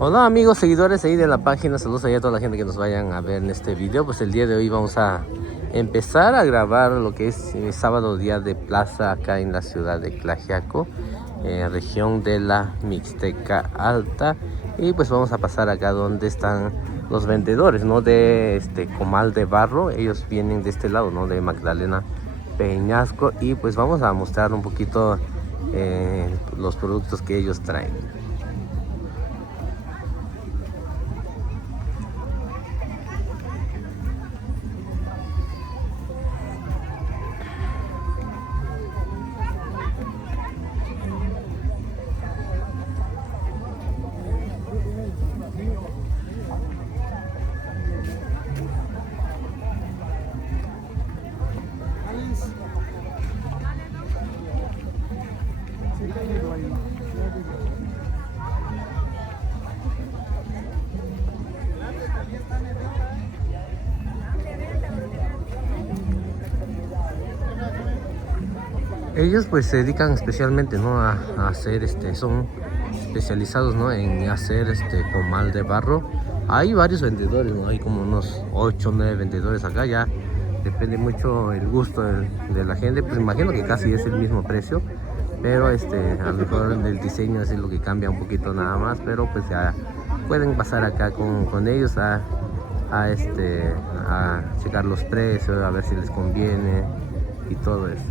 Hola amigos, seguidores ahí de la página, saludos ahí a toda la gente que nos vayan a ver en este video. Pues el día de hoy vamos a empezar a grabar lo que es sábado, día de plaza acá en la ciudad de Tlaxiaco, región de la Mixteca Alta. Y pues vamos a pasar acá donde están los vendedores, ¿no? De este comal de barro. Ellos vienen de este lado, ¿no? De Magdalena Peñasco. Y pues vamos a mostrar un poquito los productos que ellos traen. Ellos pues se dedican especialmente, ¿no? a hacer son especializados, ¿no? En hacer comal de barro. Hay varios vendedores, ¿no? Hay como unos 8 o 9 vendedores acá. Ya depende mucho el gusto de la gente. Pues imagino que casi es el mismo precio, pero a lo mejor el diseño es lo que cambia un poquito nada más. Pero pues ya pueden pasar acá con ellos a checar los precios, a ver si les conviene y todo eso.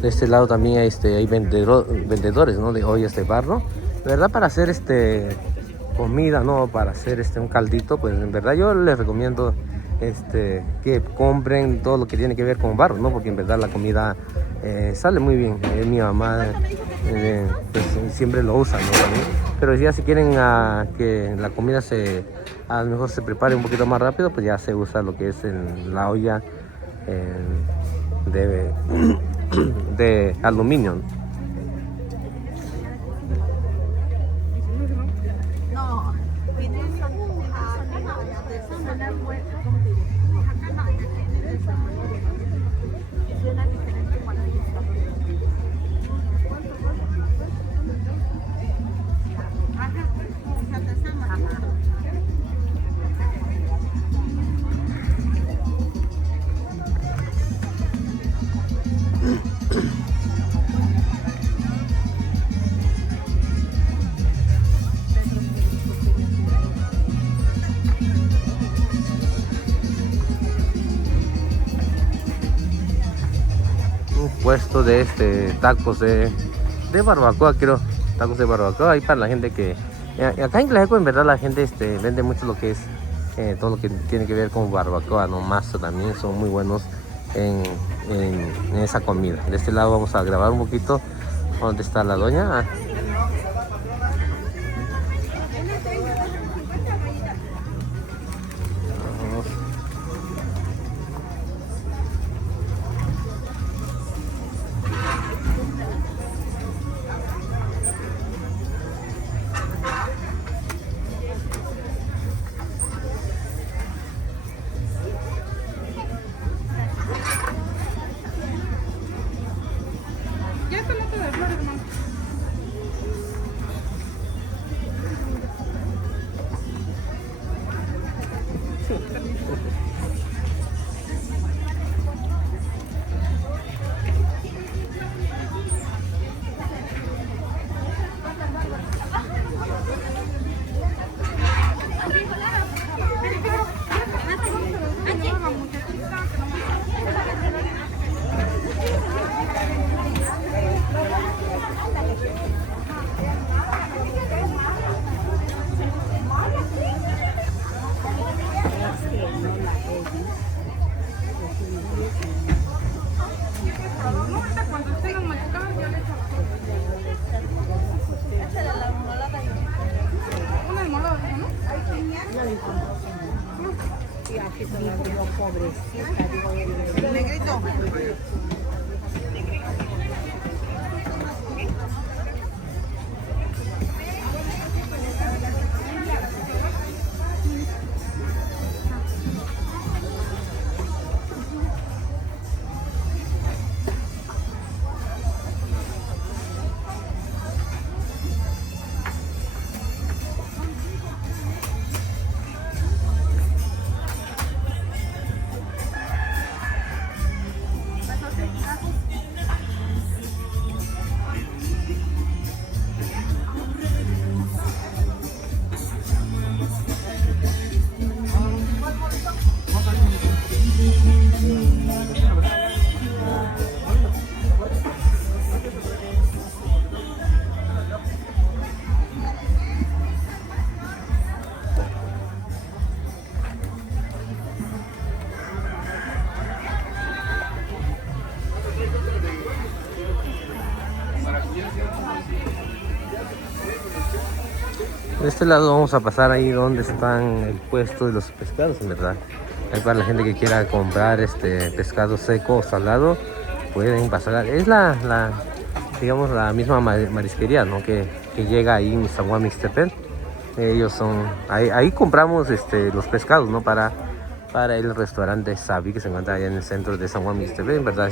De este lado también hay vendedores, ¿no? De ollas de barro, ¿verdad? Para hacer comida, ¿no? Para hacer un caldito, pues en verdad yo les recomiendo que compren todo lo que tiene que ver con barro, ¿no? Porque en verdad la comida sale muy bien. Mi mamá pues siempre lo usa, ¿no? Pero ya si quieren que la comida a lo mejor se prepare un poquito más rápido, pues ya se usa lo que es la olla de aluminio. Puesto de tacos de barbacoa, creo, tacos de barbacoa ahí para la gente que acá en Tlaxiaco en verdad la gente vende mucho lo que es todo lo que tiene que ver con barbacoa, no más también son muy buenos en esa comida. De este lado vamos a grabar un poquito donde está la doña. Digo, pobrecita, digo, negrito. De este lado vamos a pasar ahí donde están el puesto de los pescados, en verdad. Ahí para la gente que quiera comprar pescado seco o salado, pueden pasar. Es digamos, la misma marisquería, ¿no? que llega ahí en San Juan Mixtepec. Ellos son, ahí compramos los pescados, ¿no? Para el restaurante Sabi, que se encuentra allá en el centro de San Juan Mixtepec. En verdad,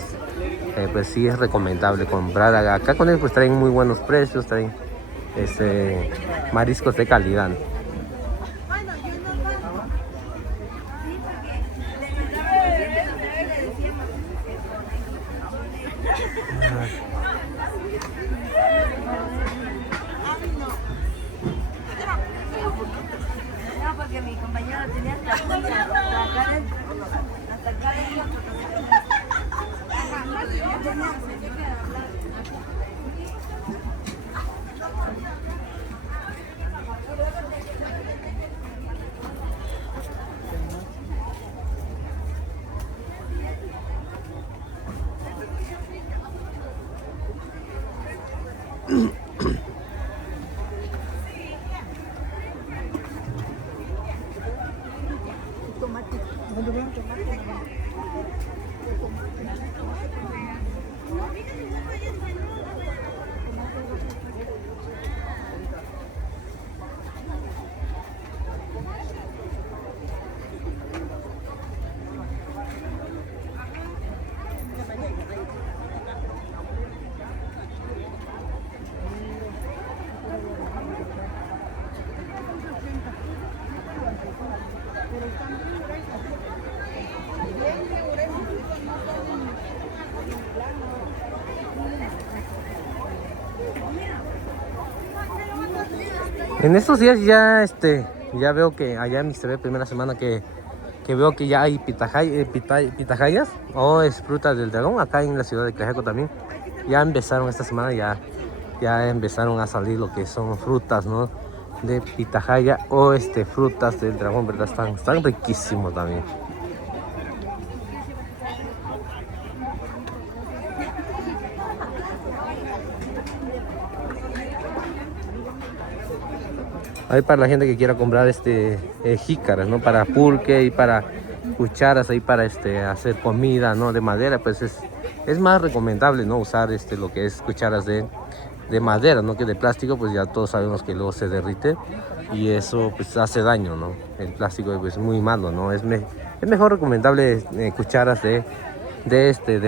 pues sí es recomendable comprar acá con ellos, pues traen muy buenos precios, traen mariscos de calidad. No, porque mi compañero tenía hasta acá. En estos días ya ya veo que allá en Mixtepec, primera semana que veo que ya hay pitahayas o es frutas del dragón. Acá en la ciudad de Tlaxiaco también ya empezaron esta semana, ya empezaron a salir lo que son frutas, ¿no? De pitahaya o frutas del dragón, ¿verdad? Están riquísimos también. Ahí para la gente que quiera comprar jícaras, ¿no? Para pulque y para cucharas ahí para hacer comida, ¿no? De madera, pues es más recomendable, ¿no? Usar lo que es cucharas de madera, ¿no? Que de plástico, pues ya todos sabemos que luego se derrite y eso pues hace daño, ¿no? El plástico pues, es muy malo, ¿no? Es mejor recomendable cucharas de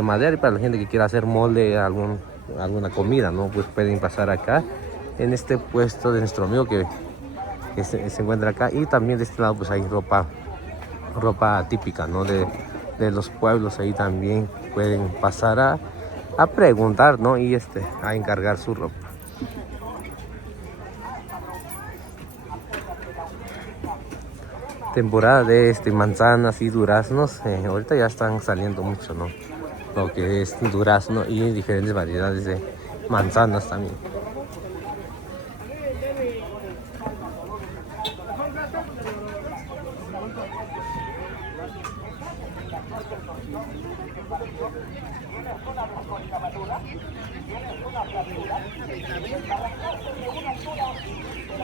madera. Y para la gente que quiera hacer molde alguna comida, ¿no? Pues pueden pasar acá en este puesto de nuestro amigo que se encuentra acá. Y también de este lado pues hay ropa típica, ¿no? De los pueblos. Ahí también pueden pasar a preguntar, ¿no? Y a encargar su ropa. Temporada de manzanas y duraznos. Ahorita ya están saliendo mucho, ¿no? Lo que es durazno y diferentes variedades de manzanas también.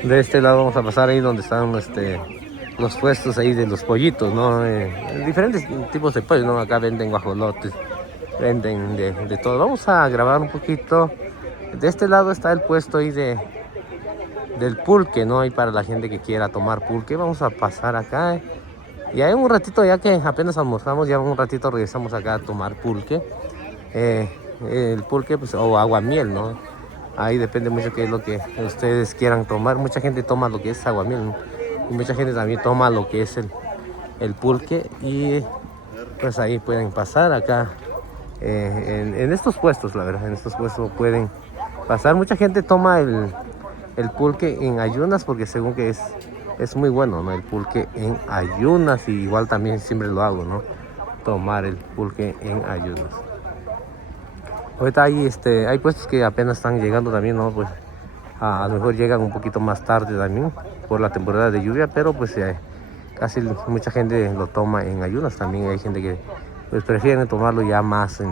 De este lado vamos a pasar ahí donde están los puestos ahí de los pollitos, ¿no? Diferentes tipos de pollos, ¿no? Acá venden guajolotes, venden de todo. Vamos a grabar un poquito. De este lado está el puesto ahí del pulque, ¿no? Y para la gente que quiera tomar pulque, vamos a pasar acá. Y hay un ratito, ya que apenas almorzamos, ya un ratito regresamos acá a tomar pulque. El pulque, pues, o aguamiel, ¿no? Ahí depende mucho qué es lo que ustedes quieran tomar. Mucha gente toma lo que es aguamiel, ¿no? Y mucha gente también toma lo que es el pulque. Y pues ahí pueden pasar acá en estos puestos, la verdad. En estos puestos pueden pasar. Mucha gente toma el pulque en ayunas porque según que es muy bueno, ¿no? El pulque en ayunas, y igual también siempre lo hago, ¿no? Tomar el pulque en ayunas. Ahorita hay puestos que apenas están llegando también, ¿no? Pues a lo mejor llegan un poquito más tarde también por la temporada de lluvia, pero pues casi mucha gente lo toma en ayunas. También hay gente que pues prefieren tomarlo ya más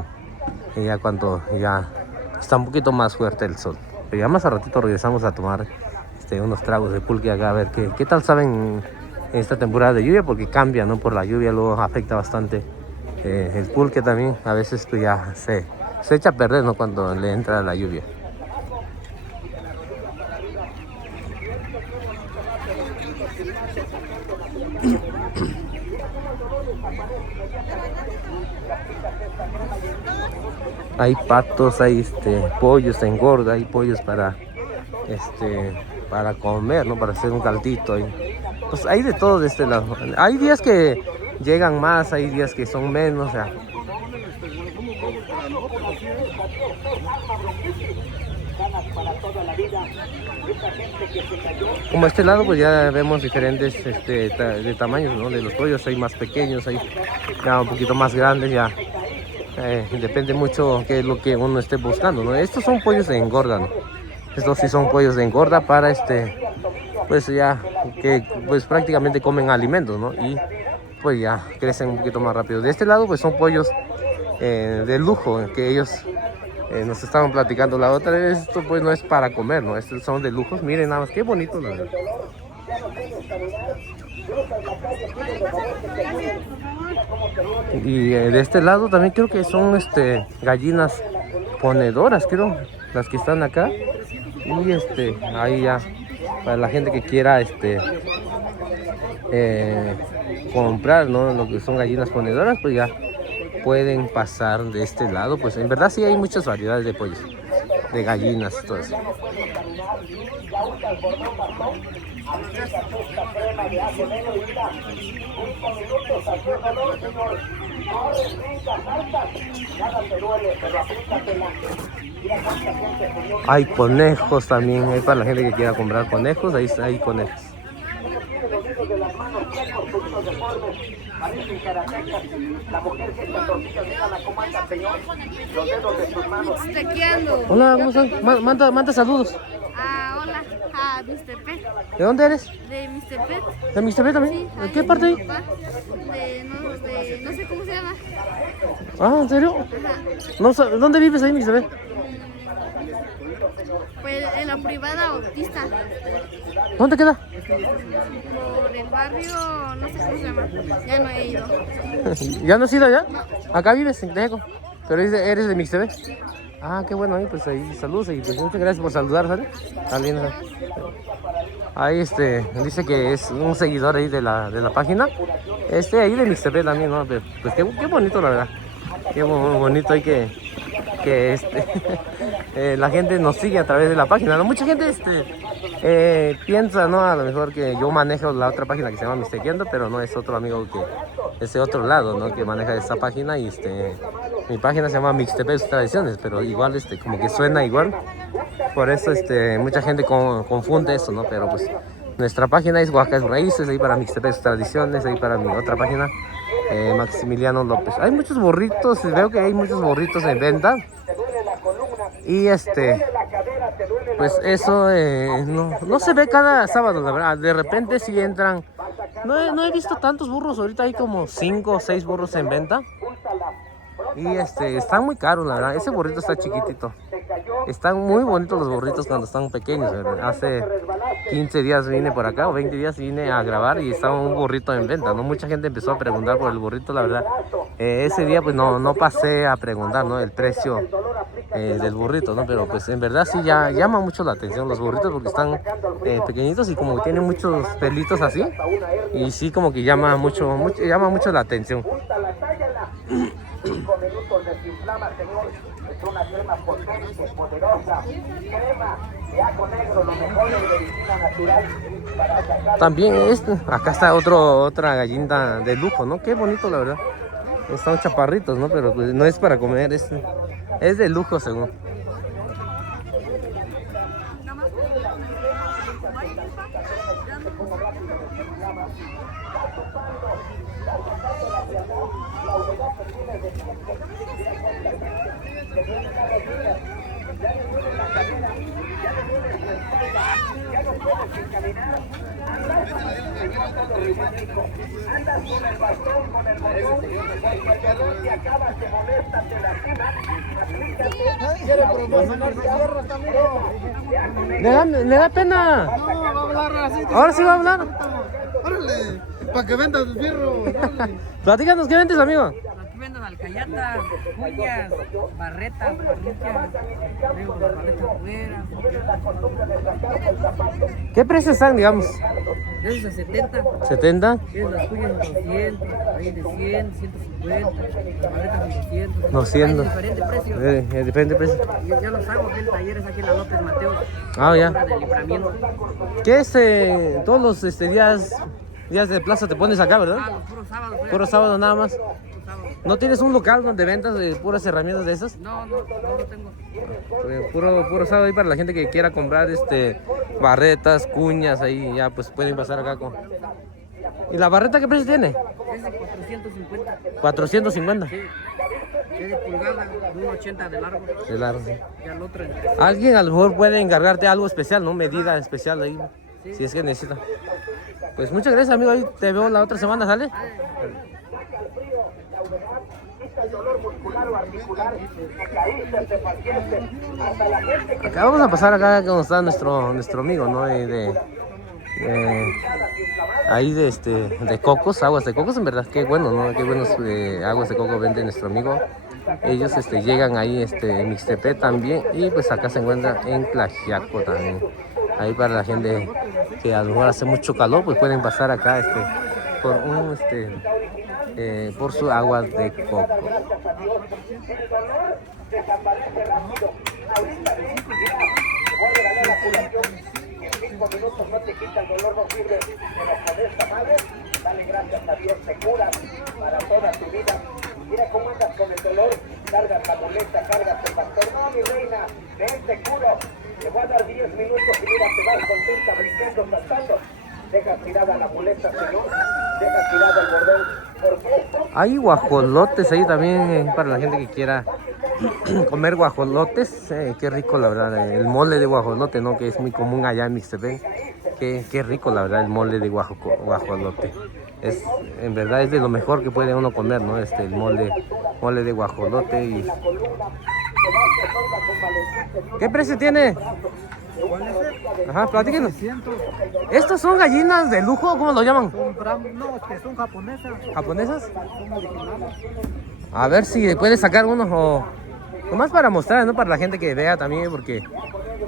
ya cuando ya está un poquito más fuerte el sol. Pero ya más a ratito regresamos a tomar unos tragos de pulque acá, a ver qué tal saben en esta temporada de lluvia, porque cambia, ¿no? Por la lluvia luego afecta bastante el pulque también. A veces pues ya se echa a perder, ¿no? Cuando le entra la lluvia. Hay patos, hay pollos en gorda, hay pollos para comer, ¿no? Para hacer un caldito ahí. Pues hay de todo de este lado. Hay días que llegan más, hay días que son menos, o sea. Como este lado pues ya vemos diferentes de tamaños, ¿no? De los pollos, hay más pequeños, hay ya un poquito más grandes, ya depende mucho qué es lo que uno esté buscando, ¿no? Estos son pollos de engorda, ¿no? Estos sí son pollos de engorda para pues ya que pues prácticamente comen alimentos, ¿no? Y pues ya crecen un poquito más rápido. De este lado pues son pollos de lujo, que ellos nos estaban platicando la otra vez. Esto pues no es para comer, ¿no? Estos son de lujos. Miren nada más, qué bonito, la verdad. Y de este lado también creo que son gallinas ponedoras, creo, las que están acá. Y ahí ya para la gente que quiera comprar, ¿no? Lo que son gallinas ponedoras, pues ya pueden pasar de este lado. Pues en verdad sí hay muchas variedades de pollos, de gallinas, todo eso. Hay conejos también, hay para la gente que quiera comprar conejos, ahí hay conejos. Hola, ¿cómo están? Manda saludos. Hola, a Mr. Pet. ¿De dónde eres? De Mr. Pet. ¿De Mr. Pet también? Sí, ¿En qué parte ahí? No sé cómo se llama. Ah, ¿en serio? Ajá. No, ¿dónde vives ahí, Mr. Pet? Pues en la privada autista. ¿Dónde queda? Por el barrio, no sé cómo se llama. Ya no he ido. ¿Ya no has ido allá? No. Acá vives, en Tejeco. Pero eres de Mixtepec. Ah, qué bueno, ahí pues ahí saludos y pues muchas gracias por saludar, ¿sale? Ahí dice que es un seguidor ahí de la página. Ahí de Mixtepec también, ¿no? Pues qué bonito, la verdad. Qué bonito hay que la gente nos sigue a través de la página, ¿no? Mucha gente piensa, ¿no? A lo mejor que yo manejo la otra página que se llama Mixtequeando, pero no, es otro amigo que es de otro lado, ¿no? Que maneja esta página. Y mi página se llama Mixtepec Tradiciones, pero igual como que suena igual. Por eso mucha gente confunde eso, ¿no? Pero pues nuestra página es Oaxaca Raíces, ahí para Mixtepec Tradiciones, ahí para mi otra página Maximiliano López. Hay muchos burritos, veo que hay muchos burritos en venta. Y pues eso no se ve cada sábado, la verdad. De repente sí entran. No he visto tantos burros, ahorita hay como 5 o 6 burros en venta. Y están muy caros, la verdad. Ese burrito está chiquitito. Están muy bonitos los burritos cuando están pequeños, ¿verdad? Hace 15 días vine por acá, o 20 días vine a grabar y estaba un burrito en venta, ¿no? Mucha gente empezó a preguntar por el burrito, la verdad. Ese día pues no pasé a preguntar, ¿no? El precio del burrito, ¿no? Pero pues en verdad sí ya llama mucho la atención los burritos porque están pequeñitos y como que tienen muchos pelitos así. Y sí como que llama mucho la atención. 5 minutos desinflama, señor. Es una crema potente, poderosa. Crema de ajo negro, lo mejor de medicina natural para sacar. También acá está otra gallina de lujo, ¿no? Qué bonito, la verdad. Están chaparritos, ¿no? Pero pues no es para comer, es de lujo, según. Andas con el bastón, con el botón, cualquier calor te acabas, te molesta, te lastima. Le da pena. No, va a hablar así. Ahora sí va a hablar. Órale, para que vendas el fierro. Platícanos, ¿qué vendes, amigo? Aquí venden alcayatas, cuñas, barretas, parrillas, luego las barretas fuera. ¿Qué precios están, digamos? Esos a 70, ¿70? las cuñas a 200, ahí de 100, 150, las barretas a 200. 200. Hay diferentes precios. Diferente precio. Y ya los hago aquí en talleres aquí en la López Mateos. Ah, ya. Del libramiento. ¿Qué todos los días de plaza te pones acá, ¿verdad? Los puros sábados. Puro sábado nada más. Puros sábados. ¿No tienes un local donde vendas de puras herramientas de esas? No lo tengo. Puro sábado ahí para la gente que quiera comprar barretas, cuñas, ahí ya pues pueden pasar acá con. ¿Y la barreta qué precio tiene? Es de 450. 450. Sí. Es de pulgada, de 1,80 de largo. De largo. Y al otro en Alguien a lo mejor puede encargarte algo especial, ¿no? Medida especial ahí, si es que necesita. Pues muchas gracias, amigo. Ahí te veo la otra semana, ¿sale? Acá vamos a pasar acá donde está nuestro amigo, ¿no? Ahí de cocos, aguas de cocos, en verdad, qué bueno, ¿no? Qué buenos aguas de coco vende nuestro amigo. Ellos llegan ahí en Mixtepec también y pues acá se encuentran en Tlaxiaco también. Ahí para la gente que a lo mejor hace mucho calor, pues pueden pasar acá por su agua de coco. En 5 minutos no te quita el dolor, no sirve, pero con esta madre, dale gracias a Dios, te curas para toda tu vida. Mira cómo andas con el dolor, cargas la muleta, cargas el bastón. No, mi reina, ven, te curo. Te voy a dar 10 minutos y mira, te vas contenta, brincando, saltando. Deja tirada la muleta, señor. Deja tirada el bordón. Hay guajolotes ahí también para la gente que quiera comer guajolotes. Qué rico, la verdad. El mole de guajolote, ¿no? Que es muy común allá en Mixtepec. Qué rico, la verdad, el mole de guajolote. En verdad es de lo mejor que puede uno comer, ¿no? El mole de guajolote. ¿Qué precio tiene? Ajá, platíquenos. ¿Estos son gallinas de lujo? ¿Cómo lo llaman? No, que son japonesas. ¿Japonesas? Son originales. A ver si puedes sacar unos o nomás para mostrar, ¿no? Para la gente que vea también, porque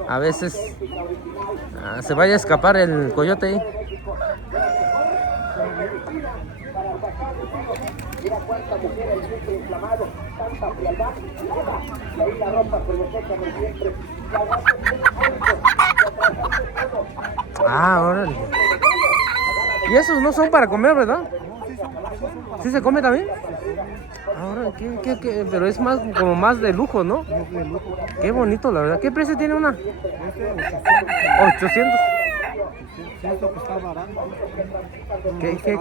a veces se vaya a escapar el coyote ahí. Mira cuánta mujer el vientre inflamado, tanta frialdad, nada, y ahí la ropa se le seca en el vientre. Ah, órale. Y esos no son para comer, ¿verdad? ¿Sí se come también? Ahora, ¿qué? Pero es como más de lujo, ¿no? Qué bonito, la verdad. ¿Qué precio tiene una? 800. Siento que está barato.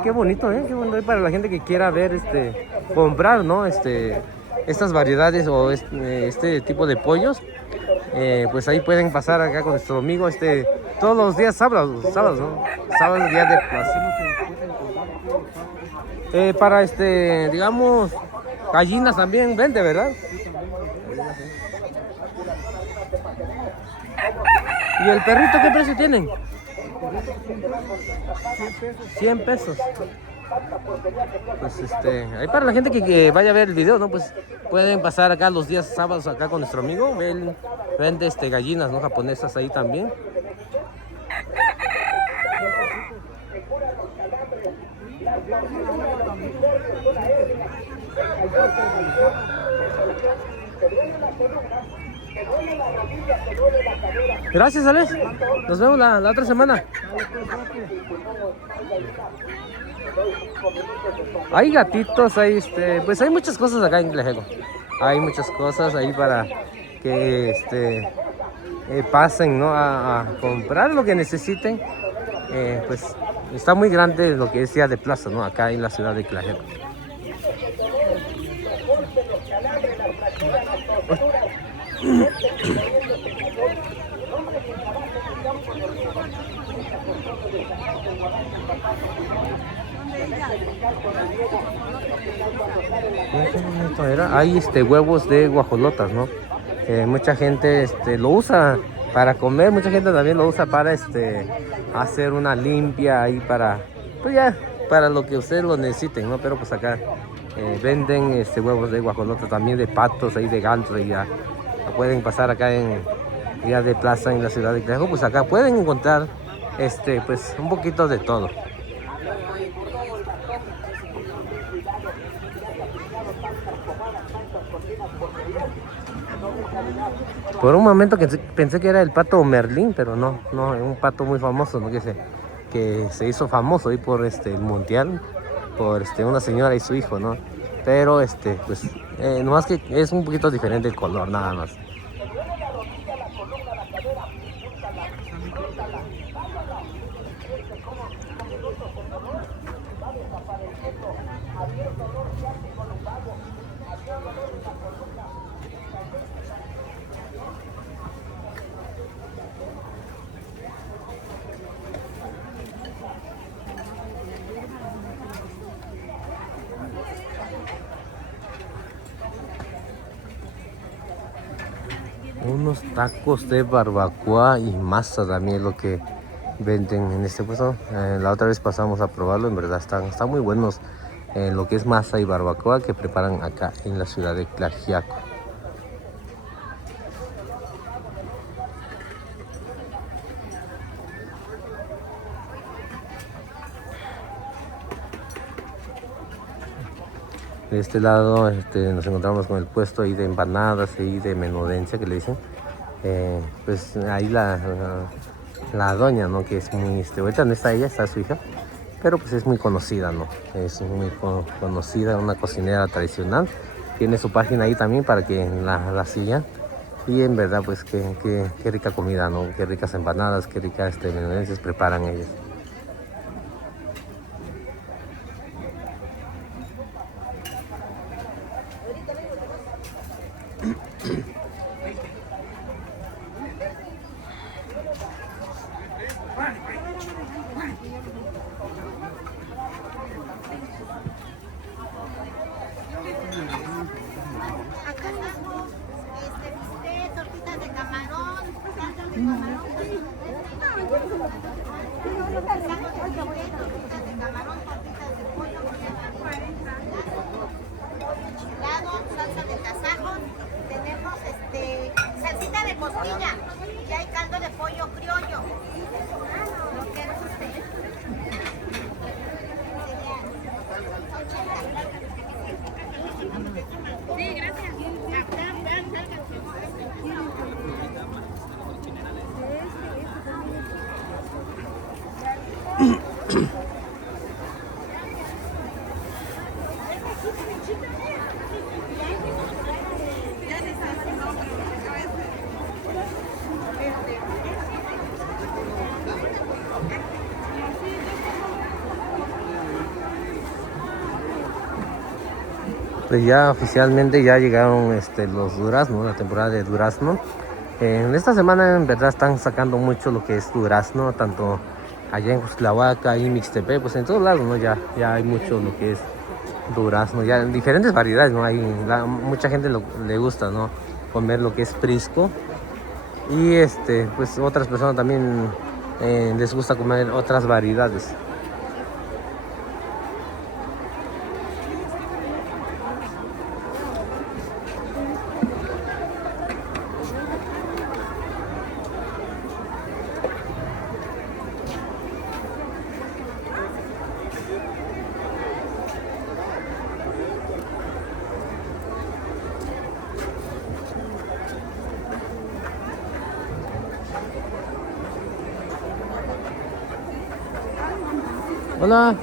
Qué bonito, ¿eh? Qué bonito para la gente que quiera ver, comprar, ¿no? Estas variedades o este tipo de pollos. Pues ahí pueden pasar acá con nuestro amigo, todos los días sábados, ¿no? Sábados, días de plaza. Para digamos, gallinas también vende, ¿verdad? ¿Y el perrito qué precio tienen? 100 pesos. Pues ahí para la gente que vaya a ver el video, ¿no? Pues pueden pasar acá los días sábados acá con nuestro amigo. Él vende gallinas, ¿no? Japonesas ahí también. Gracias, Alex. Nos vemos la otra semana. Hay gatitos, hay pues hay muchas cosas acá en Tlajeco. Hay muchas cosas ahí para que pasen, ¿no? a comprar lo que necesiten. Pues está muy grande lo que es Día de Plaza, ¿no? Acá en la ciudad de Tlajeco. Hay huevos de guajolotas, ¿no? Mucha gente lo usa para comer, mucha gente también lo usa para hacer una limpia ahí pues ya, para lo que ustedes lo necesiten, ¿no? Pero pues acá venden huevos de guajolotas, también de patos, ahí de gansos, y ya pueden pasar acá en Día de Plaza en la ciudad de Tlajeco. Pues acá pueden encontrar pues un poquito de todo. Por un momento que pensé que era el pato Merlín, pero no, es un pato muy famoso, ¿no? que se hizo famoso ahí por el mundial, por una señora y su hijo, ¿no? Pero pues nomás que es un poquito diferente el color, nada más. Unos tacos de barbacoa y masa también es lo que venden en este puesto. La otra vez pasamos a probarlo, en verdad están muy buenos lo que es masa y barbacoa que preparan acá en la ciudad de Tlaxiaco. De este lado nos encontramos con el puesto ahí de empanadas y de menudencia que le dicen. Pues ahí la doña, ¿no? Que es muy, ahorita no está ella, está su hija, pero pues es muy conocida, ¿no? Es muy conocida, una cocinera tradicional. Tiene su página ahí también para que la sigan. Y en verdad pues qué rica comida, ¿no? Qué ricas empanadas, qué ricas menudencias preparan ellos. Tortitas de camarón, salsa de camarón, tortitas de pollo, chilado, salsa de tasajo, tenemos salsita de costilla y hay caldo de pollo criollo. ¿Lo quiere usted? Sí, gracias. Pues ya oficialmente ya llegaron los duraznos, la temporada de durazno. En esta semana en verdad están sacando mucho lo que es durazno, tanto allá en Cuxtlahuaca y Mixtepec, pues en todos lados, ¿no? Ya hay mucho lo que es durazno, ya en diferentes variedades, ¿no? Mucha gente le gusta, ¿no? Comer lo que es prisco. Y pues otras personas también les gusta comer otras variedades. Hola.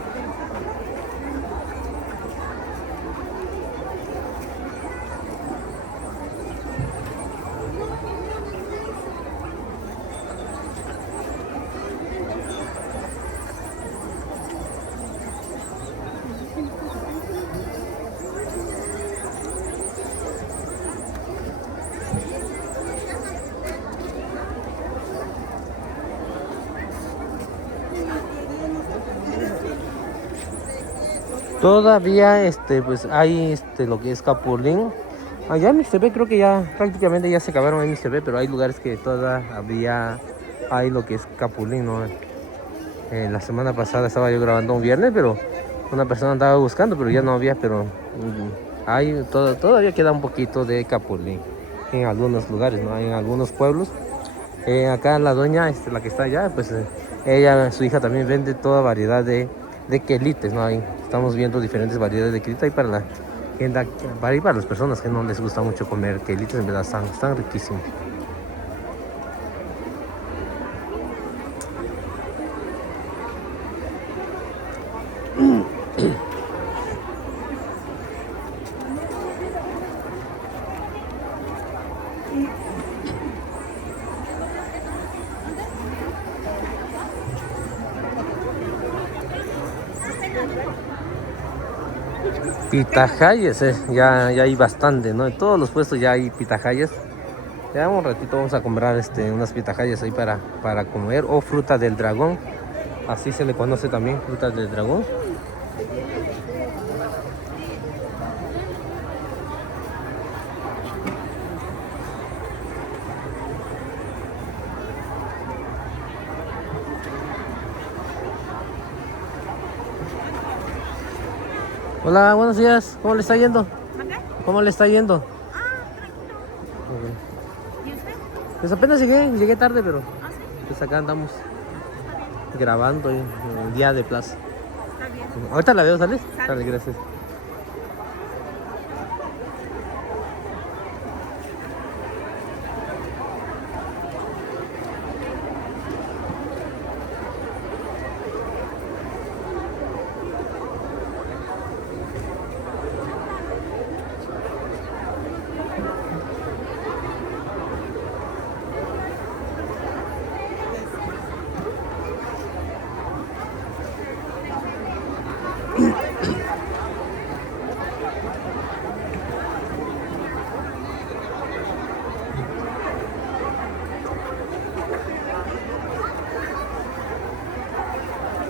Todavía pues hay lo que es capulín. Allá en Mixtepec creo que ya prácticamente ya se acabaron en Mixtepec, pero hay lugares que todavía hay lo que es capulín, ¿no? La semana pasada estaba yo grabando un viernes, pero una persona andaba buscando, pero ya no había, pero hay todavía queda un poquito de capulín en algunos lugares, ¿no? En algunos pueblos. Acá la doña, la que está allá, pues ella, su hija también vende toda variedad de quelites, ¿no? Ahí estamos viendo diferentes variedades de quelites ahí para la gente, para las personas que no les gusta mucho comer quelites, en verdad están riquísimos. Pitahayes, ya hay bastante, ¿no? En todos los puestos ya hay pitahayes. Ya un ratito vamos a comprar unas pitahayes ahí para comer, o fruta del dragón, así se le conoce también, fruta del dragón. Hola, buenos días. ¿Cómo le está yendo? ¿Cómo le está yendo? tranquilo. ¿Y usted? Pues apenas llegué tarde, pero pues acá andamos grabando el día de plaza. Está bien. Ahorita la veo, ¿sales? Sale. Sale, gracias.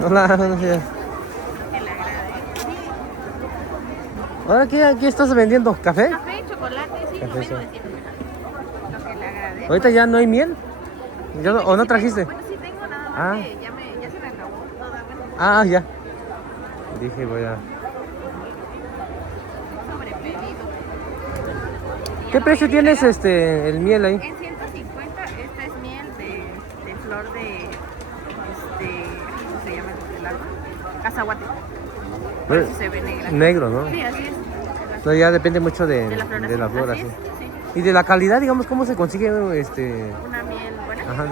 Hola, buenos días. Ahora, ¿qué estás vendiendo? ¿Café? Café, chocolate, sí, Café, lo mismo sí. de siempre. Lo que le agradezco. ¿Ahorita ya no hay miel? ¿O no Sí trajiste? tengo, bueno, sí tengo, nada más Ah. que ya se me acabó toda, bueno, Ah, ya. Dije, voy a... sobrepedido. ¿Qué precio tienes el miel ahí? En 150, esta es miel de flor de, ¿cómo se llama el árbol? Cacahuate. Por eso se ve negra. Negro, ¿no? Sí, así es. No, ya depende mucho de De la flor, así así. es, sí. Y de la calidad, digamos, ¿cómo se consigue Una miel buena. Ajá,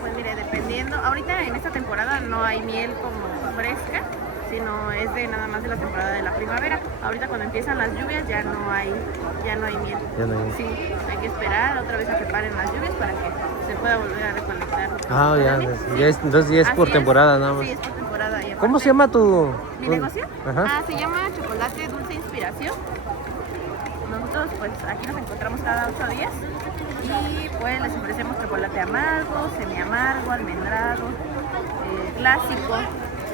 Pues mire, dependiendo. Ahorita en esta temporada no hay miel como fresca, sino es de nada más de la temporada de la primavera. Ahorita cuando empiezan las lluvias ya no hay miel. Ya no hay. Sí, hay que esperar otra vez a que paren las lluvias para que se pueda volver a recolectar. Ah, ya. Sí. Entonces ya es Así por temporada nada más. Sí, es por temporada. Y ¿Cómo aparte, se llama tu...? ¿Mi negocio? Ajá. Se llama Chocolate Dulce Inspiración. Nosotros pues aquí nos encontramos cada 8 días y pues les ofrecemos chocolate amargo, semiamargo, almendrado, clásico,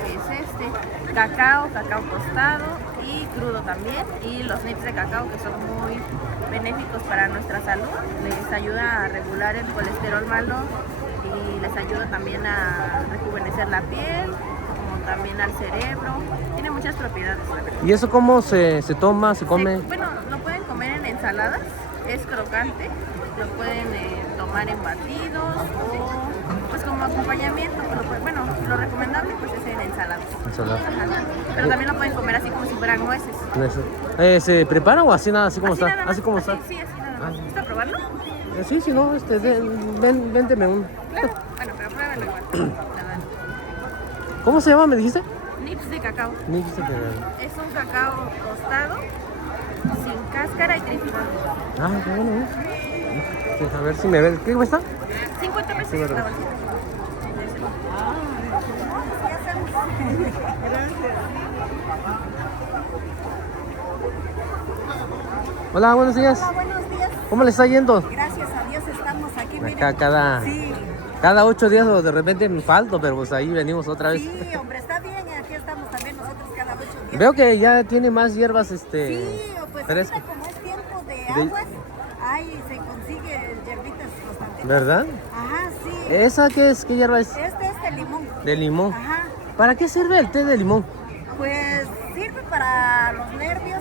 que es cacao tostado y crudo también, y los nips de cacao que son muy benéficos para nuestra salud. Les ayuda a regular el colesterol malo y les ayuda también a rejuvenecer la piel, como también al cerebro. Tiene muchas propiedades. ¿Y eso cómo se toma, se come? Bueno, lo pueden comer en ensaladas, es crocante, lo pueden tomar en batidos o pues como acompañamiento. Bueno, lo recomendable pues es en ensaladas. Ensalada. Ajá. Pero también lo pueden comer así como si fueran nueces. ¿Se prepara o así nada, así como Así está? nada más, Así como está. Sí, así nada más. ¿Gusta probarlo? Sí, si no, véndeme uno. Claro. Bueno, pero pruébalo igual. ¿Cómo se llama, me dijiste? Nips de cacao. Nips de cacao. Es un cacao tostado, sin cáscara y triturado. Ah, qué bueno. Pues a ver si me ve. ¿Qué cuesta? 50 pesos Sí, la ¿verdad? bolsita. Hola, buenos días. Hola, buenos días. ¿Cómo le está yendo? Gracias a Dios estamos aquí. Miren. Acá Sí, cada 8 días o de repente me falto, pero pues ahí venimos otra vez. sí, hombre, está bien. Aquí estamos también nosotros cada 8 días. Veo que ya tiene más hierbas Sí, pues frescas. ahorita como es tiempo de aguas, ahí se consigue hierbitas constantes. ¿Verdad? Ajá, sí. ¿Esa qué es? ¿Qué hierba es? Este es de limón. De limón. Ajá. ¿Para qué sirve el té de limón? Pues sirve para los nervios.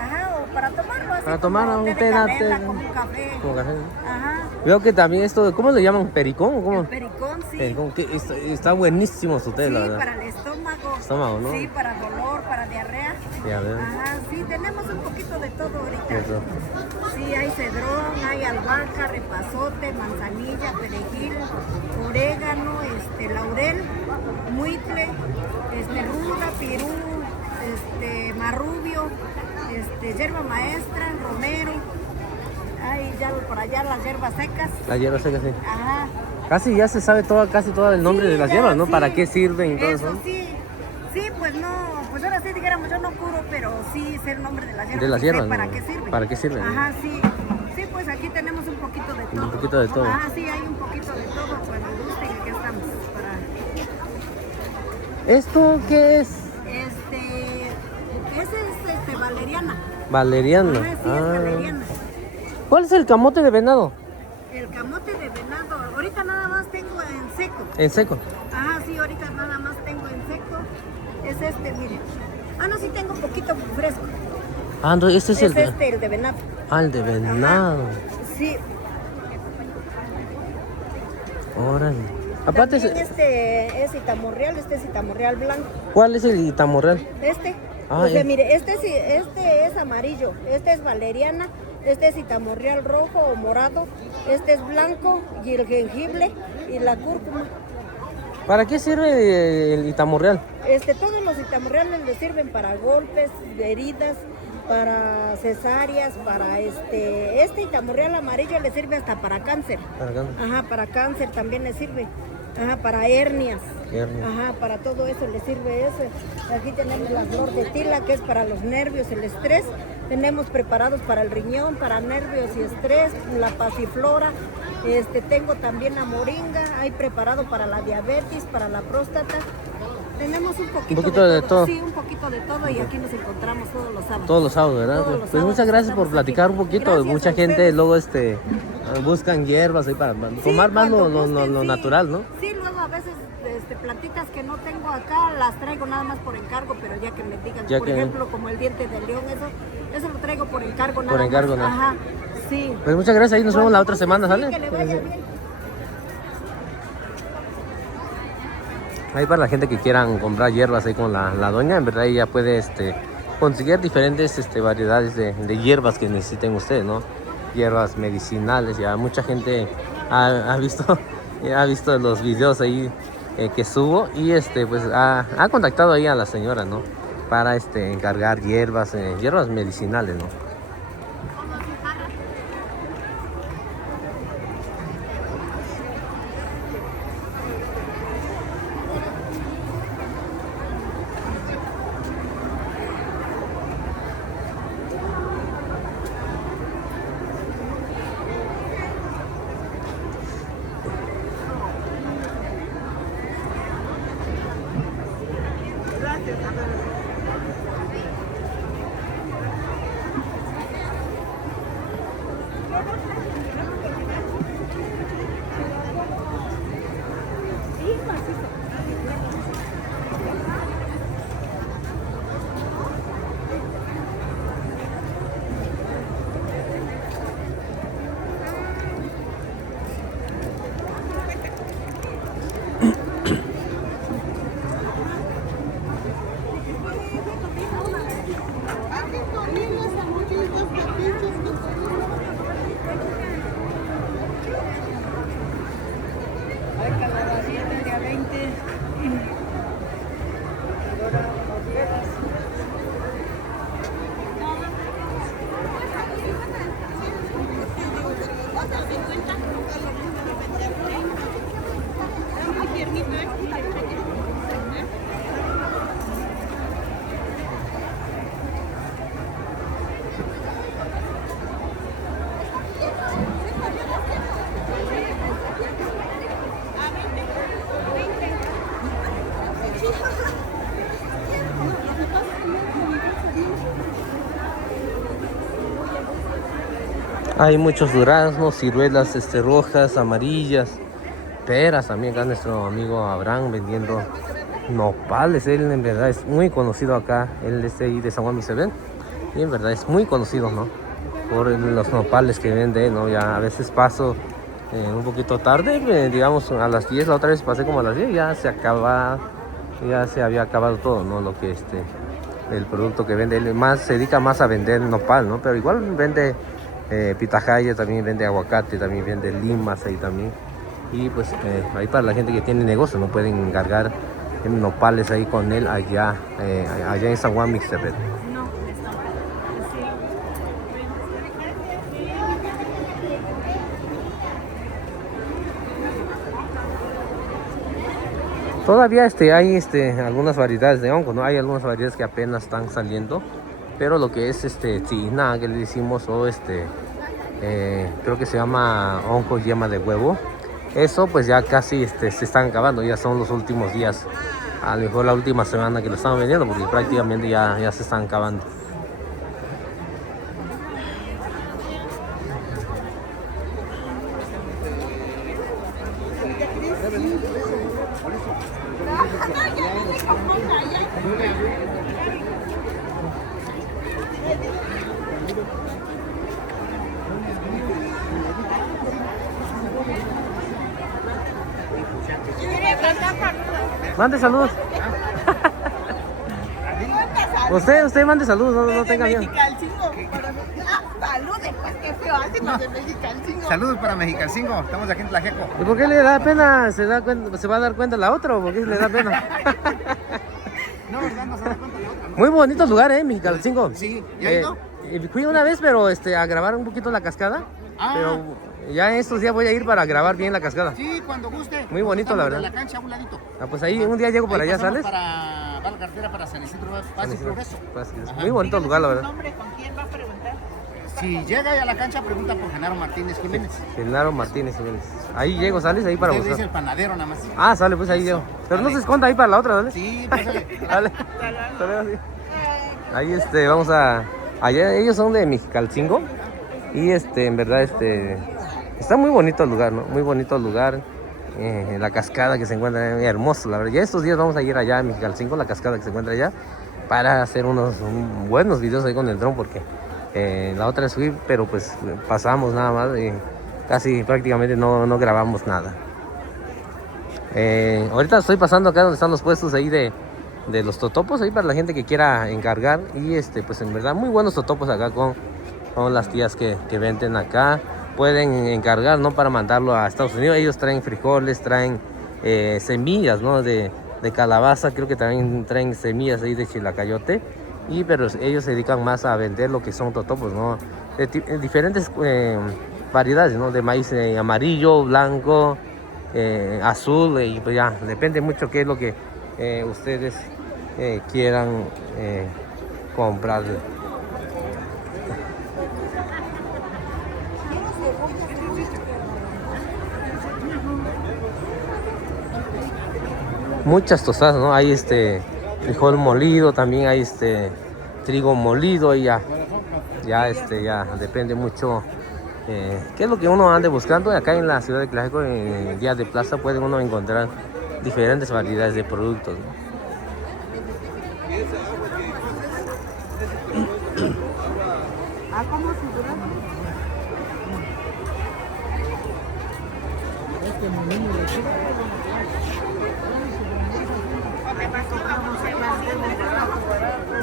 Ajá, o para tomarlo así. Para tomar como un té té, de té, canela, como un café. como café, ¿no? Ajá. Veo que también esto, ¿cómo le llaman? ¿Pericón o cómo? El pericón, sí. Pericón, que está buenísimo su té, Sí, la verdad. para el estómago. Estómago, ¿no? Sí, para dolor, para diarrea. Ya veo. Ajá, sí, tenemos un poquito de todo ahorita. Eso. Sí, hay cedrón, hay albahaca, repasote, manzanilla, perejil, orégano, laurel, muitle, ruda, pirú, marrubio, hierba maestra, romero. Hay ya por allá las hierbas secas. La hierba seca, sí. Ajá. Casi ya se sabe casi todo el nombre Sí, de las ya, hierbas, ¿no? sí. ¿Para qué sirven y todo eso? Sí, sí, pues no, pues ahora sí dijéramos, yo no curo, pero sí sé el nombre de las hierbas. De las y sé hierbas, ¿para ¿no? qué sirven? ¿Para qué sirven? Ajá, sí. Sí, pues aquí tenemos un poquito de todo. Un poquito de todo. Ajá, sí, hay un poquito de todo. Cuando gusten, aquí estamos. ¿Esto qué es? Ese es valeriana. Valeriana. Ajá, sí, es valeriana. ¿Cuál es el camote de venado? El camote de venado, ahorita nada más tengo en seco. En seco. Ajá, sí, ahorita nada más tengo en seco. Es mire. Ah, no, sí tengo un poquito fresco. Ah, no, este es Es el... el de venado. Ah, el de venado. Sí. Órale. Aparte, También es citamorreal, este es citamorreal blanco. ¿cuál es el itamorreal? Ah, O sea, ya. mire, este es amarillo, este es valeriana, este es citamorreal rojo o morado, este es blanco y el jengibre y la cúrcuma. ¿Para qué sirve el itamorreal? Todos los citamorreales le sirven para golpes, heridas, para cesáreas, para este itamorreal amarillo le sirve hasta para cáncer. Para acá. Ajá, para cáncer también le sirve. Ajá, para hernias. Hernias. Ajá, para todo eso le sirve ese. Aquí tenemos la flor de tila, que es para los nervios, el estrés. Tenemos preparados para el riñón, para nervios y estrés, la pasiflora. Tengo también la moringa, hay preparado para la diabetes, para la próstata. Tenemos un poquito de todo. Sí, un poquito de todo y aquí nos encontramos todos los sábados. Todos los sábados, ¿verdad? Todos los Pues sábados muchas gracias por estamos platicar aquí. un poquito. Gracias Mucha a gente ustedes. luego buscan hierbas ahí para Sí, tomar más cuando lo gusten, sí. natural, ¿no? Sí, luego a veces plantitas que no tengo acá las traigo nada más por encargo, pero ya que me digan, Ya por que- ejemplo, como el diente de león, eso lo traigo por encargo nada Por encargo, más. ¿no? Ajá, sí. Pues muchas gracias, ahí nos vemos la otra Cuando semana, gusten, ¿sale? sí, que le vaya bien. Ahí para la gente que quieran comprar hierbas ahí con la doña, en verdad ella puede conseguir diferentes variedades de hierbas que necesiten ustedes, ¿no? Hierbas medicinales, ya mucha gente ha visto los videos ahí que subo y pues ha contactado ahí a la señora, ¿no? Para encargar hierbas medicinales, ¿no? Hay muchos duraznos, ciruelas rojas, amarillas, peras también. Acá nuestro amigo Abraham vendiendo nopales. Él en verdad es muy conocido acá. Él es de ahí de San Juan Misebén. Y en verdad es muy conocido, ¿no? Por los nopales que vende, ¿no? Ya a veces paso un poquito tarde, digamos a las 10. La otra vez pasé como a las 10. Ya se había acabado todo, ¿no? Lo que el producto que vende. Él se dedica más a vender nopal, ¿no? Pero igual vende pitahaya, también vende aguacate, también vende limas ahí también. Y pues ahí para la gente que tiene negocio, no pueden encargar nopales ahí con él allá en San Juan Mixtepec. Todavía hay algunas variedades de hongo, ¿no? Hay algunas variedades que apenas están saliendo, pero lo que es tina, que le decimos, o creo que se llama hongo yema de huevo, eso pues ya casi se están acabando, ya son los últimos días, a lo mejor la última semana que lo están vendiendo, porque prácticamente ya se están acabando. Mande saludos. Usted mande saludos, no tenga miedo. Saludos, pues qué feo hacen los de Mexicalcingo. Saludos para Mexicalcingo, estamos aquí en Tlajeco. ¿Y por qué le da pena? ¿Se va a dar cuenta la otra o por qué le da pena? No, ¿verdad? No se da cuenta la otra, ¿no? Muy bonito lugar, Mexicalcingo. Sí, ¿ya ha ido? Fui una vez, pero a grabar un poquito la cascada. Ah. Pero ya en estos días voy a ir para grabar bien la cascada. Sí, cuando guste. Muy bonito, la verdad. De la cancha a un ladito. Ah, pues ahí un día llego para allá, ¿sales? Va la cartera para San Isidro, Paz y Progreso. Muy bonito lugar, la verdad. ¿Nombre con quién va a preguntar? Si llega ahí a la cancha, pregunta por Genaro Martínez Jiménez. Genaro Martínez Jiménez. Ahí llego, ¿sales? Ahí para Usted buscar. dice el panadero nada más. Ah, sale, pues ahí llego. Pero no se esconda ahí para la otra, ¿vale? Sí, pásale. Dale. Ahí vamos a... Allá ellos son de Mexicalcingo. Y en verdad está muy bonito el lugar, ¿no? Muy bonito el lugar. La cascada que se encuentra hermoso, la verdad. Ya estos días vamos a ir allá a Mexicalcingo, la cascada que se encuentra allá, para hacer unos buenos videos ahí con el dron, porque la otra es subir, pero pues pasamos nada más y casi prácticamente no grabamos nada. Ahorita estoy pasando acá donde están los puestos ahí de los totopos, ahí para la gente que quiera encargar. Y pues en verdad muy buenos totopos acá con las tías que venden acá. Pueden encargar, ¿no? Para mandarlo a Estados Unidos. Ellos traen frijoles, traen semillas, ¿no? De calabaza, creo que también traen semillas ahí de chilacayote. Pero ellos se dedican más a vender lo que son totopos, ¿no? De diferentes variedades, ¿no? De maíz amarillo, blanco, azul, y pues ya, depende mucho qué es lo que ustedes quieran comprar. Muchas tostadas, ¿no? Hay frijol molido, también hay trigo molido, y ya depende mucho qué es lo que uno ande buscando. Acá en la ciudad de Tlajeco, en días de plaza, puede uno encontrar diferentes variedades de productos, ¿no?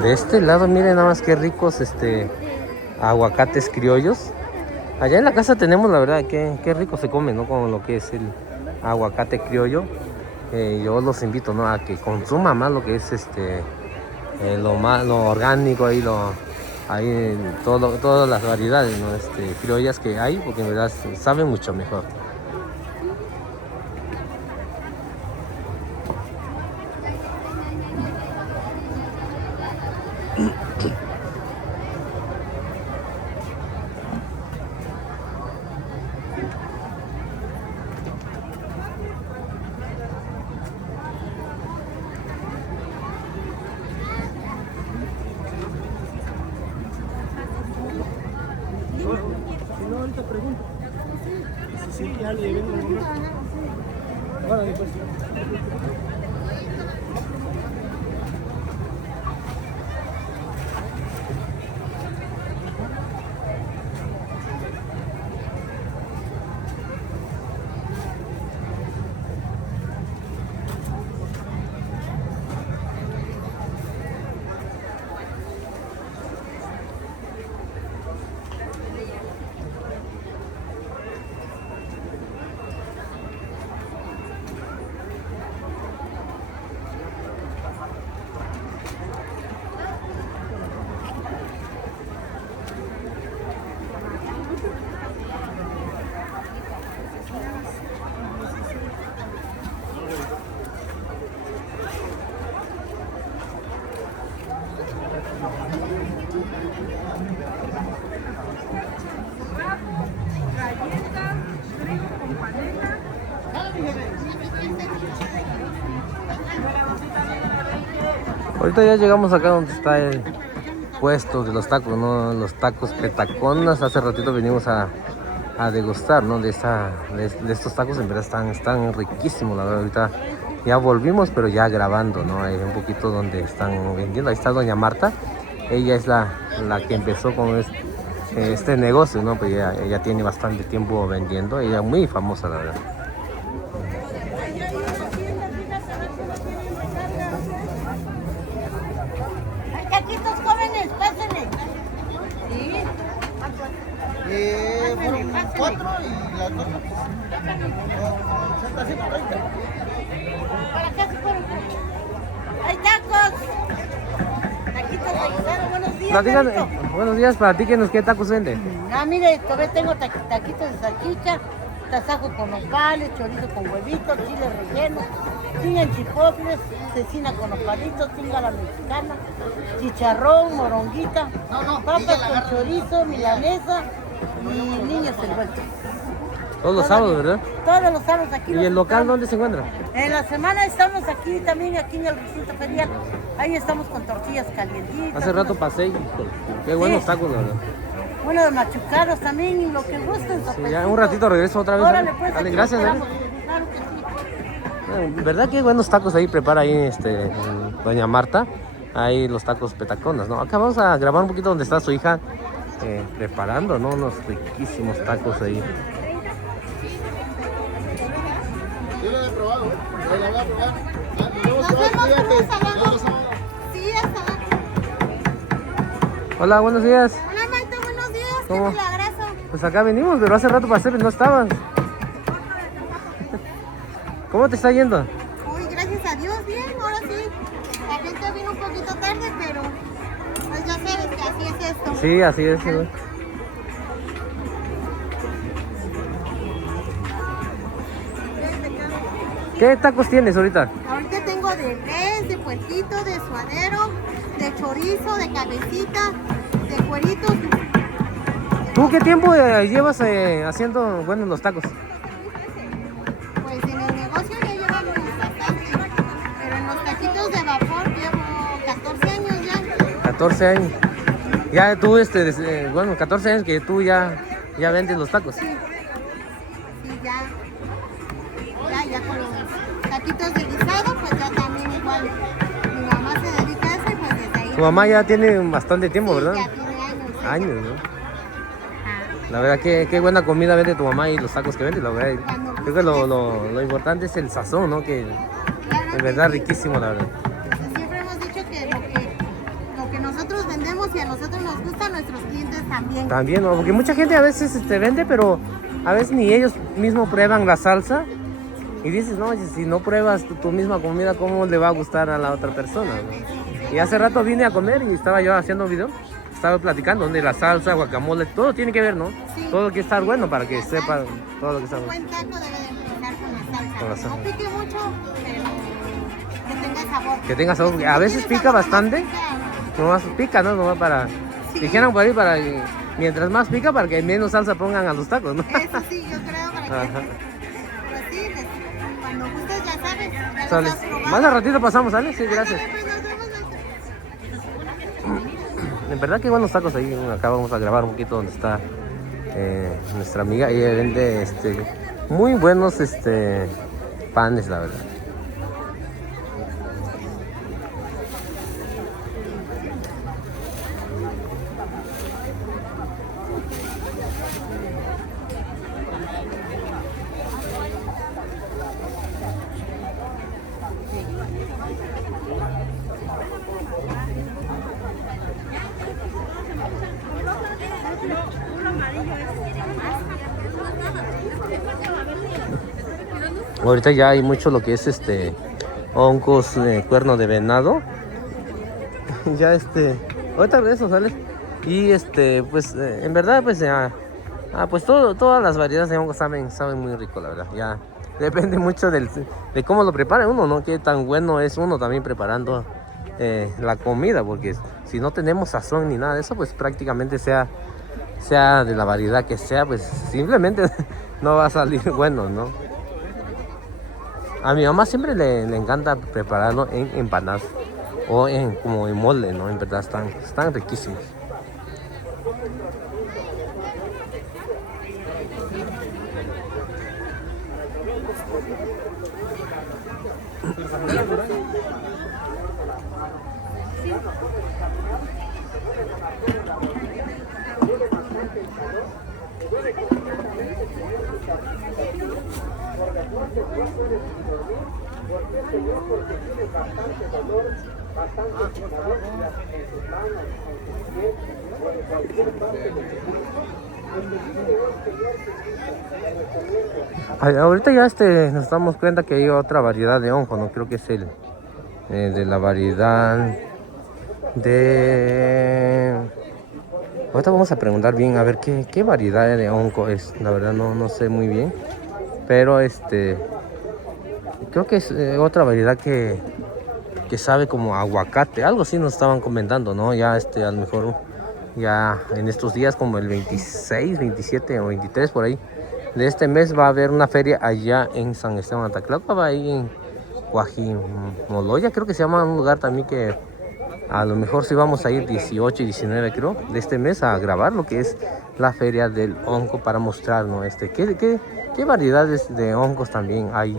De este lado, miren nada más qué ricos aguacates criollos. Allá en la casa tenemos, la verdad, qué rico se come, ¿no? Con lo que es el aguacate criollo. Yo los invito, ¿no? A que consuman más lo que es lo orgánico, ahí todas las variedades, ¿no? Criollas que hay, porque en verdad saben mucho mejor. Sí, ya le llevé el momento. Ahora después. Ahorita ya llegamos acá donde está el puesto de los tacos, ¿no? Los tacos Petaconas. Hace ratito venimos a degustar, ¿no? De estos tacos. En verdad están riquísimos, la verdad. Ahorita ya volvimos, pero ya grabando, ¿no? Hay un poquito donde están vendiendo. Ahí está doña Marta. Ella es la que empezó con este negocio, ¿no? Pues ella tiene bastante tiempo vendiendo. Ella es muy famosa, la verdad. Taquitos jóvenes, pásenle. Fueron 4 y las 2. ¿Para qué se fueron? ¡Hay tacos! Taquitos de guisado, buenos días. Buenos días, platíquenos qué tacos vende. Mire, todavía tengo taquitos de salchicha, tasajo con nopales, chorizo con huevitos, chile relleno, chinga en chipotles, cecina con nopalitos, chinga a la mexicana, chicharrón, moronguita, papas con chorizo, milanesa y niños envueltos. Todos los sábados, ¿verdad? Todos los sábados aquí. ¿Y el local dónde se encuentra? En la semana estamos aquí también, aquí en el recinto ferial. Ahí estamos con tortillas calientitas. Hace rato pasé y qué buenos tacos, la verdad. Bueno, de machucados también, y lo que gusten. Sí, ya un ratito regreso otra vez. Órale, pues, Dale, aquí gracias. esperamos. Claro que sí. ¿Verdad que buenos tacos ahí prepara ahí doña Marta? Ahí los tacos Petaconas, ¿no? Acá vamos a grabar un poquito donde está su hija preparando, ¿no? Unos riquísimos tacos ahí. Yo lo he probado, la voy a probar. Nos vemos, ¿cómo sabemos? Sí, hasta Hola, buenos días. Hola, Maite, buenos días. ¿Cómo? ¿Qué milagroso? Pues acá venimos, pero hace rato pasé y no estabas. ¿Cómo te está yendo? Uy, gracias a Dios, bien, ahora sí. La gente vino un poquito tarde, pero pues ya sabes que así es esto. Sí, así es. ¿Sí? ¿Qué tacos tienes ahorita? Ahorita tengo de res, de puerquito, de suadero, de chorizo, de cabecita, de cueritos. ¿Tú qué tiempo llevas haciendo, bueno, los tacos? Pues en el negocio ya llevamos bastante, pero en los taquitos de vapor llevo 14 años ya. 14 años. Ya tú, bueno, 14 años que tú ya vendes los tacos. Sí, ya con los taquitos de guisado, pues ya también igual. Mi mamá se dedica a eso y pues desde ahí. Tu mamá ya tiene bastante tiempo, Sí, ¿verdad? ya tiene años. Sí. Años, ¿no? Ajá. La verdad que qué buena comida vende tu mamá y los tacos que vende, la verdad. Creo que lo importante es el sazón, ¿no? Que Claro es verdad riquísimo, la verdad. Pues siempre hemos dicho que lo que nosotros vendemos y a nosotros nos gusta, a nuestros clientes también. También, ¿no? Porque mucha gente a veces vende, pero a veces ni ellos mismos prueban la salsa. Y dices, no, si no pruebas tu misma comida, ¿cómo le va a gustar a la otra persona? ¿No? Y hace rato vine a comer y estaba yo haciendo un video, estaba platicando donde la salsa, guacamole, todo tiene que ver, ¿no? Sí. Todo que estar bueno para que sepa todo lo que está Un bueno. buen taco debe de empezar con la salsa. Con la salsa. No pique mucho, pero que tenga sabor. Que tenga sabor, porque a Si veces tiene pica sabor, bastante, pica. nomás pica, ¿no? Nomás para, Sí. dijeron por ahí, para que mientras más pica, para que menos salsa pongan a los tacos, ¿no? Eso sí, yo creo para que. Ajá. Pero sí, cuando gustes ya sabes. Ya los Sale. has probado. Más al ratito pasamos, ¿sale? Sí, gracias. Ándale, pues, nos vemos. En verdad que buenos tacos ahí. Acá vamos a grabar un poquito donde está nuestra amiga. Ella vende muy buenos panes, la verdad. Ahorita ya hay mucho lo que es hongos, cuerno de venado. Ya ahorita regreso, ¿sale? Y pues en verdad pues pues todas las variedades de hongos saben muy rico, la verdad. Ya depende mucho de cómo lo prepare uno, ¿no? Qué tan bueno es uno también preparando la comida, porque si no tenemos sazón ni nada de eso, pues prácticamente sea de la variedad que sea, pues simplemente no va a salir bueno, ¿no? A mi mamá siempre le encanta prepararlo en empanadas o como en molde, ¿no? En verdad están riquísimos. Ahorita ya nos damos cuenta que hay otra variedad de hongo, no creo que es el de la variedad de... Ahorita vamos a preguntar bien a ver qué variedad de hongo es. La verdad no sé muy bien, pero creo que es otra variedad que sabe como aguacate, algo así nos estaban comentando, ¿no? Ya a lo mejor ya en estos días como el 26, 27 o 23 por ahí de este mes va a haber una feria allá en San Esteban Ataclauca, va ahí en Guajimoloya, creo que se llama un lugar también que a lo mejor sí vamos a ir 18 y 19 creo de este mes a grabar lo que es la feria del hongo para mostrar, ¿no? ¿Qué variedades de hongos también hay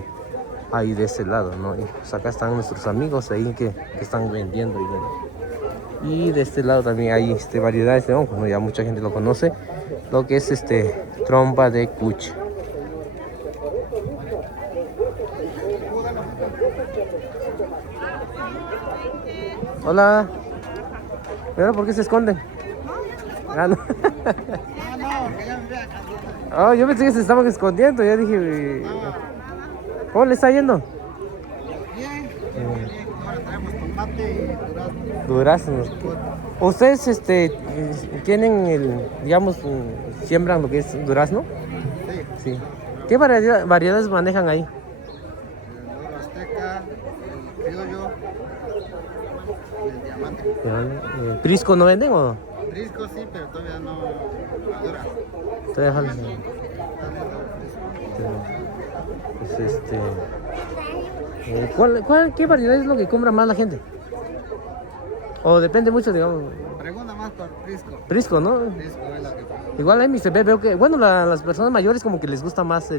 de ese lado, ¿no? Y pues acá están nuestros amigos ahí que están vendiendo y de este lado también hay variedades de hongos, ¿no? Ya mucha gente lo conoce, lo que es trompa de cuche. Hola. ¿Pero por qué se esconden? Ah, no. Oh, yo pensé que se estaban escondiendo, ya dije. ¿Cómo le está yendo? Bien. Ahora traemos tomate y Duraznos. ¿Ustedes tienen digamos, siembran lo que es durazno? Sí. ¿Qué variedades manejan ahí? El oro azteca, el criollo, el diamante. ¿Prisco no venden o no? Prisco sí, pero todavía no madura. Todavía falta. Pues ¿qué variedad es lo que compra más la gente? O depende mucho, digamos. Pregunta más por Prisco. Prisco, ¿no? Prisco es la que... Igual en mi CP veo que, bueno, las personas mayores como que les gusta más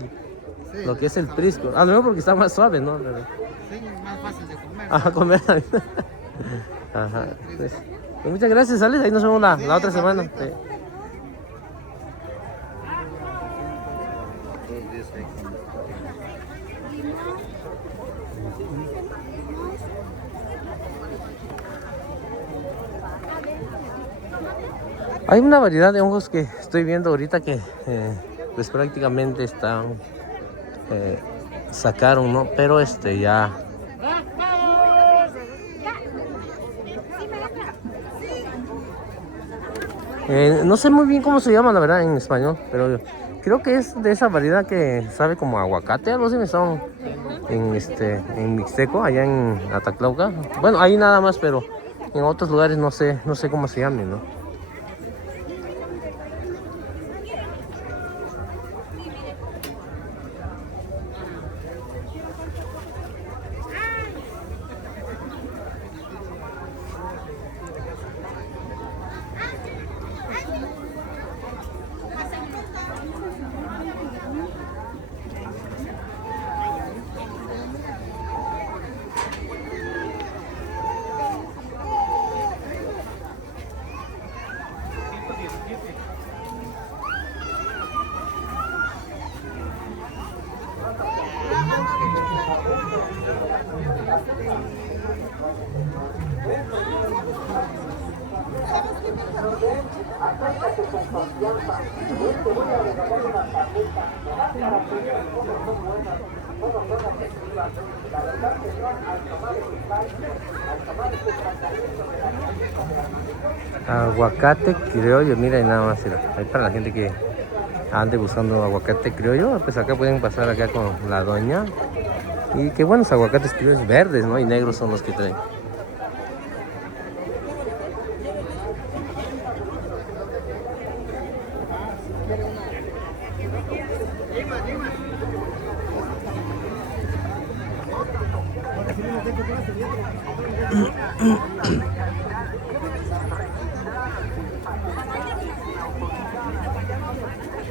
lo que es el Prisco. A lo mejor porque está más suave, ¿no? Sí, más fácil de comer. Ajá, comer. Ajá. Pues muchas gracias, Alex. Ahí nos vemos la otra semana. Sí. Hay una variedad de hongos que estoy viendo ahorita que pues prácticamente están sacaron, ¿no? Pero ya no sé muy bien cómo se llama la verdad en español, pero creo que es de esa variedad que sabe como aguacate, algo así me son en Mixteco, allá en Ataclauca. Bueno, ahí nada más, pero en otros lugares no sé cómo se llame, ¿no? Aguacate criollo, mira, y nada más, mira. Ahí para la gente que ande buscando aguacate criollo, pues acá pueden pasar acá con la doña. Y qué buenos aguacates criollos verdes, ¿no? Y negros son los que traen.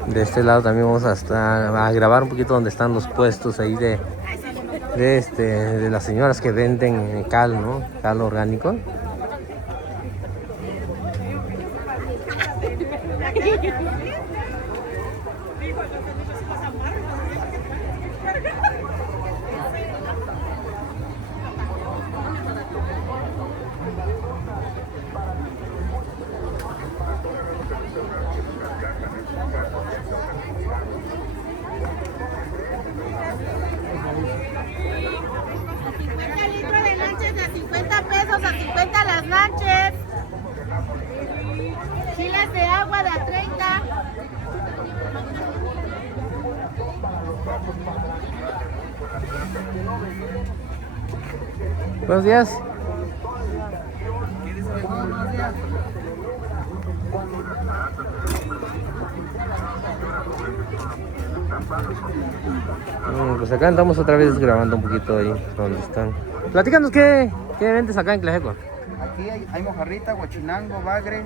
De este lado también vamos a grabar un poquito donde están los puestos ahí de las señoras que venden cal, ¿no? Cal orgánico. A 50 las lanches. Chiles de agua de a 30. Buenos días. Pues acá andamos otra vez grabando un poquito ahí donde están. Platícanos qué vendes acá en Tlajeco. Aquí hay mojarrita, guachinango, bagre,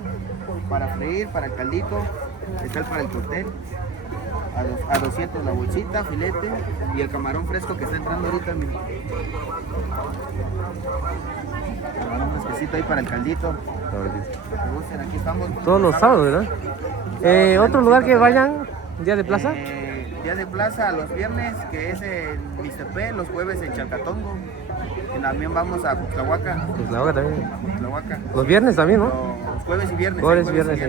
para freír, para el caldito, está para el cóctel, a 200 la bolsita, filete y el camarón fresco que está entrando ahorita. Mira. Camarón fresquecito ahí para el caldito. Aquí estamos. Todos los sábados, ¿verdad? ¿Otro lugar que vayan? ¿Día de plaza? Día de plaza los viernes, que es en Mr. P, los jueves en Chalcatongo. Y también vamos a Cuxtlahuaca. Cuxtlahuaca también. Cuxtlahuaca. Los viernes también, ¿no? Los jueves y viernes. Jueves y viernes, sí.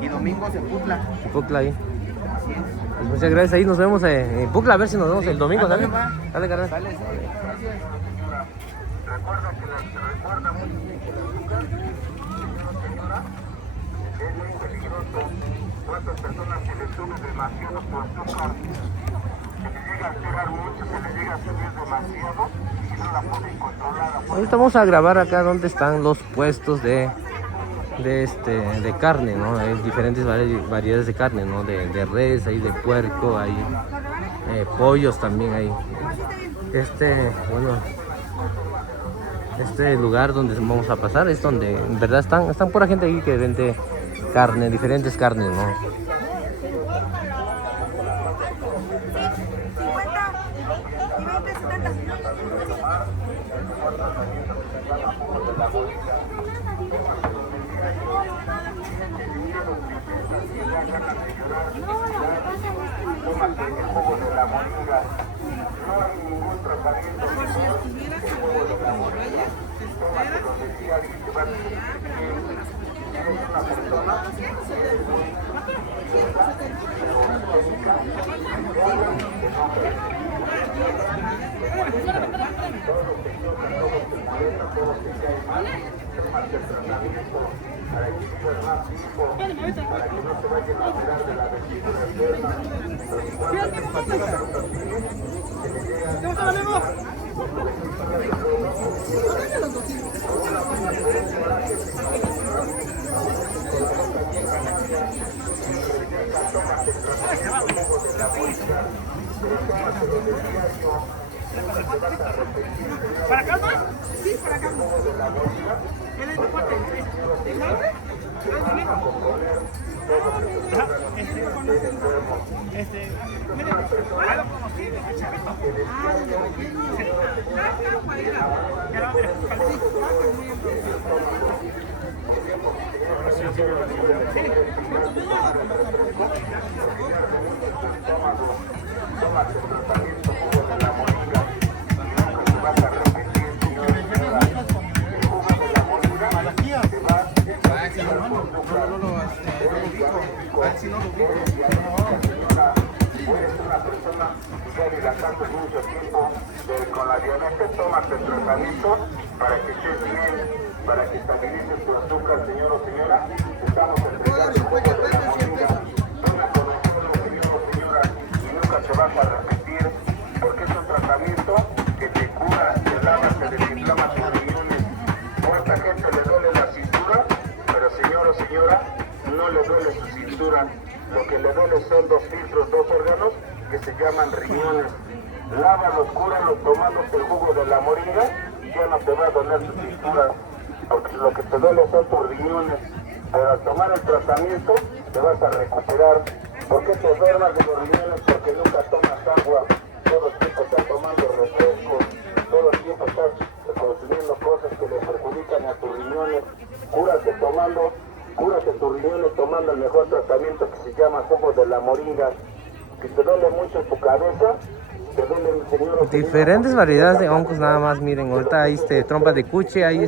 Y domingos en Pucla. Pucla ahí. Así es. Pues muchas gracias, ahí nos vemos en Pucla, a ver si nos vemos el domingo, ¿sale? Dale, carnal. Dale, sí, gracias. Recuerda que recuerda muy bien que el lugar señora, es muy peligroso. ¿Cuántas personas que le suben demasiado por azúcar? Se le llega a alterar mucho, se le llega a subir demasiado y no la pueden controlar. Ahorita vamos a grabar acá donde están los puestos de carne, ¿no? Hay diferentes variedades de carne, ¿no? De res, hay de puerco, hay pollos también hay. Este lugar donde vamos a pasar es donde en verdad están pura gente aquí que vende carne, diferentes carnes, ¿no? ¿Para acá, no? Sí, para acá. ¿Qué le deporte? Mire, ah, lo conocí desde chiquito. Ah, desde pequeño. Acá para ir a... Ya lo mire, dilatando mucho tiempo con la diabetes, tómate el tratamiento para que estés bien, para que estabilices tu azúcar, señor o señora. Estamos entregando señor o señora, y nunca te vas a repetir, porque es un tratamiento que te cura, te lava, te desinflama tus riñones. ¿Cuánta gente le duele la cintura? Pero señor o señora, no le duele su cintura. Lo que le duele son dos filtros, dos órganos que se llaman riñones. Lávalos, cúralos tomándote el jugo de la moringa y ya no te va a doler tu cintura, porque lo que te duele son tus riñones. Pero al tomar el tratamiento te vas a recuperar. ¿Por qué te duermas de los riñones? Porque nunca tomas agua, todo el tiempo estás tomando refrescos, todo el tiempo estás consumiendo cosas que le perjudican a tus riñones. Cúrate tus riñones tomando el mejor tratamiento que se llama jugo de la moringa. Si te duele mucho tu cabeza, te duele, señor. Diferentes variedades de hongos nada más, miren, ahorita hay trompa de cuche, hay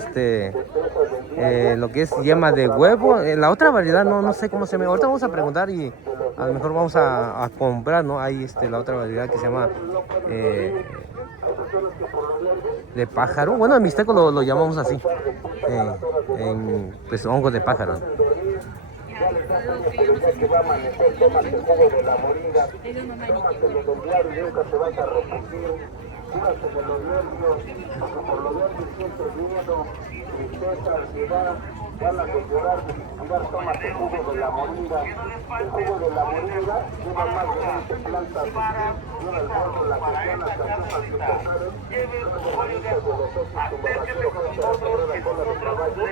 lo que es yema de huevo, la otra variedad no sé cómo se llama, ahorita vamos a preguntar y a lo mejor vamos a comprar, ¿no? Hay la otra variedad que se llama de pájaro, bueno en mixteco lo llamamos así, pues hongo de pájaro. Que va a amanecer, tómate el jugo de la moringa, tómatelo del diario y nunca te vas a repetir. Cúrate de los nervios, porque por los nervios sientes miedo, tristeza, ansiedad, ganas de llorar, de suspirar. Tómate el jugo de la moringa. El jugo de la moringa lleva más de 20 plantas, lleva el gordo, las avellanas, las hojas, los azúcares, lleva el de los ojos, tu babacero, con la cola de caballo.